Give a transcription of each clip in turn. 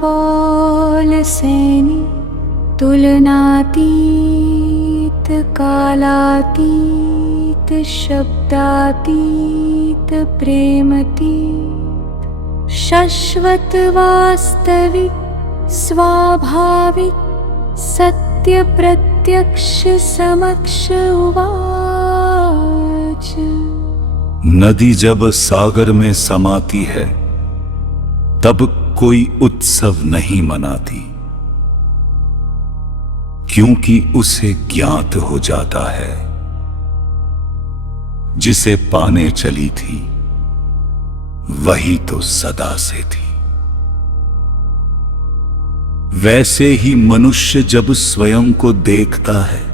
पौल सैनी, तुलनातीत कालातीत शब्दातीत प्रेमतीत, शाश्वत वास्तविक स्वाभाविक सत्य प्रत्यक्ष समक्ष उवाच। नदी जब सागर में समाती है तब कोई उत्सव नहीं मनाती, क्योंकि उसे ज्ञात हो जाता है जिसे पाने चली थी वही तो सदा से थी। वैसे ही मनुष्य जब स्वयं को देखता है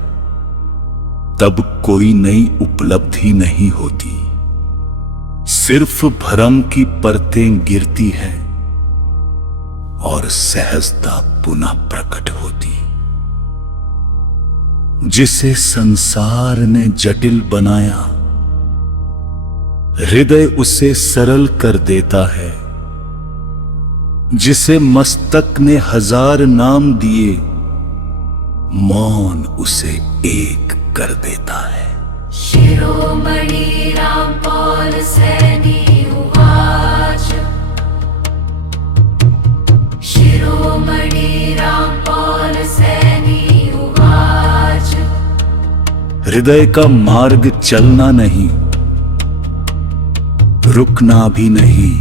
तब कोई नई उपलब्धि नहीं होती, सिर्फ भ्रम की परतें गिरती है और सहजता पुनः प्रकट होती। जिसे संसार ने जटिल बनाया हृदय उसे सरल कर देता है, जिसे मस्तक ने 1000 नाम दिए मौन उसे एक कर देता है। शिरोमणि रामपौल सैनी उवाच। शिरोमणि रामपौल सैनी उवाच। हृदय का मार्ग चलना नहीं, रुकना भी नहीं,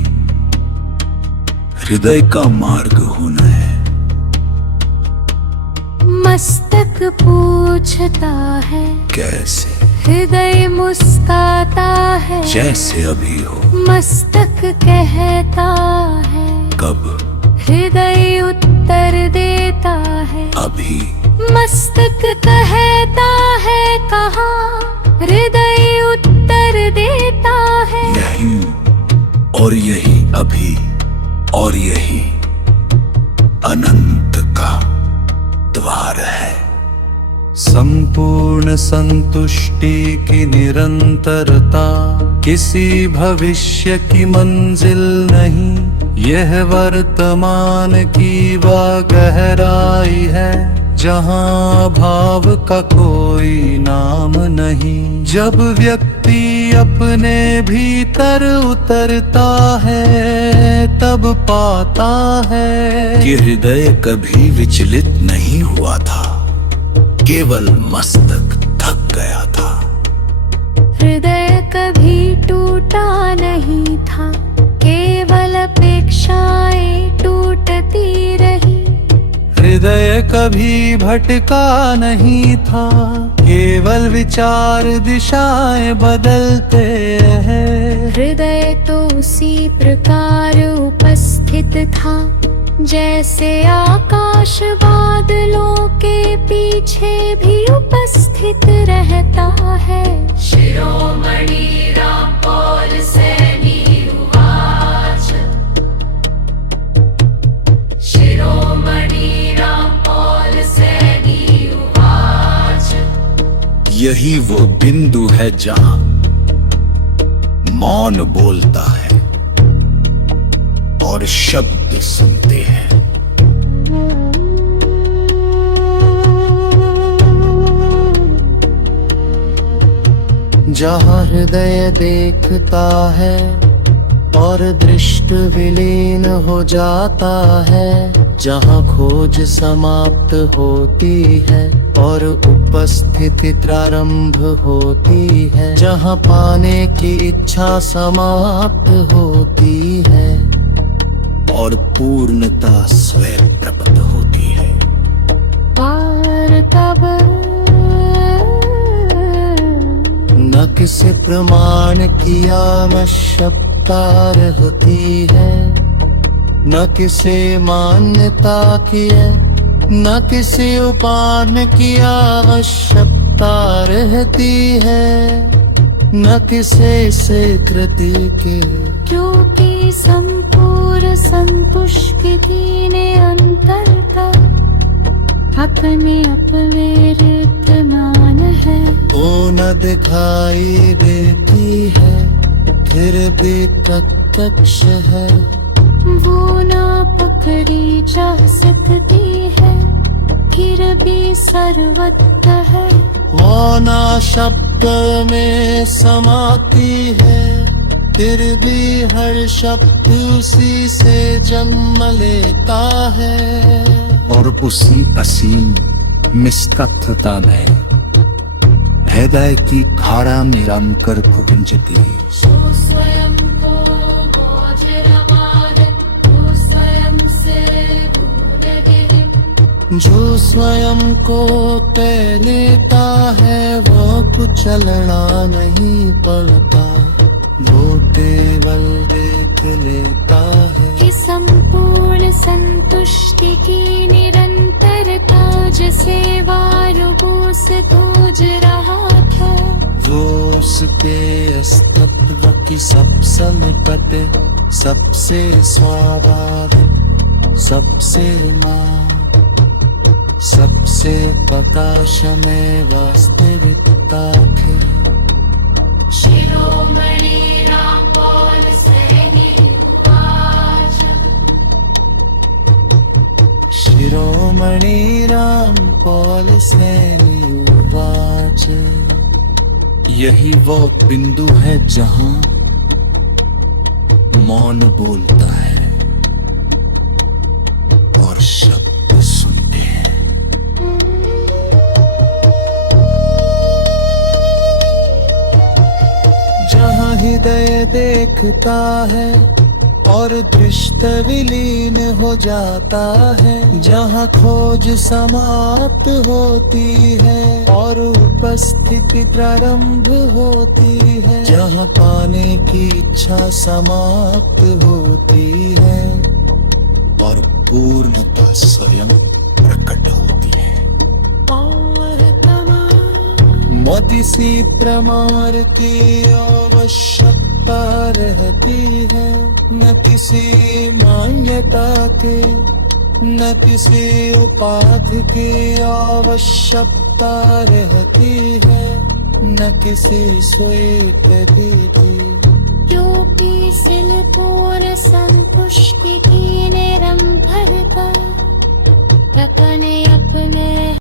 हृदय का मार्ग होना है। मस्तक पूछता है कैसे, हृदय मुस्काता है जैसे अभी हो। मस्तक कहता है कब, हृदय उत्तर देता है अभी। मस्तक कहता है कहाँ, हृदय उत्तर देता है यही और यही अभी और यही अनंत का द्वार है। संपूर्ण संतुष्टि की निरंतरता किसी भविष्य की मंजिल नहीं, यह वर्तमान की वह गहराई है जहाँ भाव का कोई नाम नहीं। जब व्यक्ति अपने भीतर उतरता है तब पाता है कि हृदय कभी विचलित नहीं हुआ था, केवल मस्तक थक गया था। हृदय कभी टूटा नहीं था, केवल अपेक्षाएं टूटती रही। हृदय कभी भटका नहीं था, केवल विचार दिशाएं बदलते हैं। हृदय तो उसी प्रकार उपस्थित था जैसे आकाश बादलों के पीछे भी उपस्थित रहता है। शिरोमणि रामपौल सैनी उवाच। शिरोमणि रामपौल सैनी उवाच। यही वो बिंदु है जहां मौन बोलता है और शब्द सुनते हैं। जहाँ हृदय देखता है और दृष्टि विलीन हो जाता है, जहाँ खोज समाप्त होती है और उपस्थिति प्रारंभ होती है, जहाँ पाने की इच्छा समाप्त होती है और पूर्णता स्वयं प्रकट होती है। और तब न किसी प्रमाण की आवश्यकता रहती है, न किसी मान्यता की है, न किसी उपान की आवश्यकता रहती है, न किसी स्वीकृति की, क्योंकि संपूर्ण संतुष्टि ने अंतर का अपने अपवित्रमान है। तो न दिखाई देती है फिर भी प्रत्यक्ष है, वो ना पकड़ ऋचा सकती है, फिर भी सर्वत्र है। मौना शब्द में समाती है, फिर भी हर शब्द उसी से जन्म लेता है। और उसी असीम निष्कथता में हृदय की खाड़ा निरंतर गुंजती। जो स्वयं को खोज रहा है, वो स्वयं से दूर गिरे। जो स्वयं को तय लेता है, वो कुछ चलना नहीं पड़ता, वो केवल देख लेता है। कि संपूर्ण संतुष्टि की निरंतरता जैसे वारुगो से खोज रहा था। जो उसके अस्तित्व की सबसे निकट, सबसे स्वाभाविक, सबसे मां, सबसे प्रकाश में वास्तविकता थे। शिरोमणि रामपाल सैनी उवाच। शिरोमणि रामपाल सैनी उवाच। यही वो बिंदु है जहां मौन बोलता है और शब्द सुनते हैं। जहाँ हृदय देखता है और दृष्टि विलीन हो जाता है, जहाँ खोज समाप्त होती है और उपस्थिति प्रारंभ होती है, जहाँ पाने की इच्छा समाप्त होती है और पूर्णता स्वयं प्रकट होती है। मति सी प्रमाण की आवश्यकता रहती है, न किसी मान्यता के, न किसी उपाधि की आवश्यकता रहती है, न किसी स्वीकृति। योगी सिलपूर्ण संतुष्टि की निरंतरता, रतन अपने